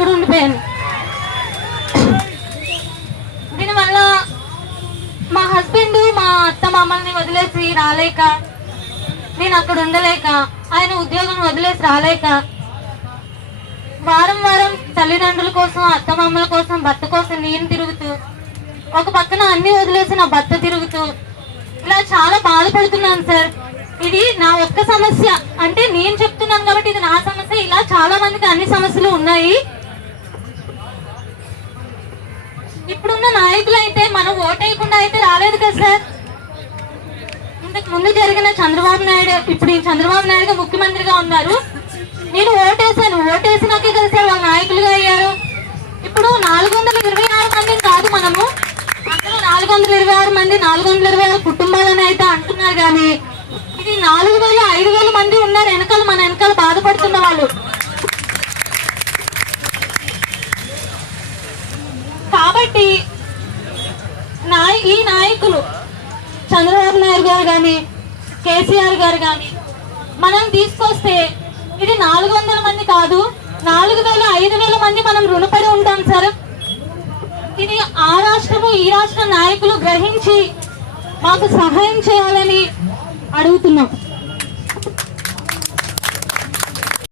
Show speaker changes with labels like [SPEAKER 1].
[SPEAKER 1] ఇక్కడ ఉండిపోయాను. దీనివల్ల మా హస్బెండ్ మా అత్త మమ్మల్ని వదిలేసి రాలేక నేను అక్కడ ఉండలేక ఆయన ఉద్యోగం వదిలేసి రాలేక వారం వారం తల్లిదండ్రుల కోసం అత్త మామల కోసం భర్త కోసం నేను తిరుగుతూ ఒక పక్కన అన్ని వదిలేసి నా భర్త తిరుగుతూ ఇలా చాలా బాధపడుతున్నాను సార్. ఇది నా ఒక్క సమస్య. అంటే నేను చెప్తున్నాను కాబట్టి ఇది నా సమస్య. ఇలా చాలా మందికి అన్ని సమస్యలు ఉన్నాయి. ఇప్పుడున్న నాయకులు అయితే మనం ఓటేయకుండా అయితే రాలేదు కదా సార్? ఇంతకు ముందు జరిగిన చంద్రబాబు నాయుడు ఇప్పుడు ఈ చంద్రబాబు నాయుడు ముఖ్యమంత్రిగా ఉన్నారు. నేను ఓటేసాను ఓటేసినాకే కదా సార్ వాళ్ళు నాయకులుగా అయ్యారు. ఇప్పుడు నాలుగు వందల ఇరవై ఆరు మంది కాదు మనము. అందులో నాలుగు వందల ఇరవై ఆరు మంది నాలుగు వందల ఇరవై ఆరు కుటుంబాలని అయితే అంటున్నారు కానీ ఇది నాలుగు వేలు ఐదు వేల మంది ఉన్నారు వెనకాల మన వెనకాల బాధపడుతున్న వాళ్ళు కాబట్టి నాయ ఈ నాయకులు చంద్రబాబు నాయుడు గారు కానీ కేసీఆర్ గారు కానీ మనం తీసుకొస్తే ఇది నాలుగు వందల మంది కాదు నాలుగు వేల ఐదు వేల మంది మనం రుణపడి ఉంటాం సార్. ఇది ఆ రాష్ట్రము ఈ రాష్ట్ర నాయకులు గ్రహించి మాకు సహాయం చేయాలని అడుగుతున్నాం.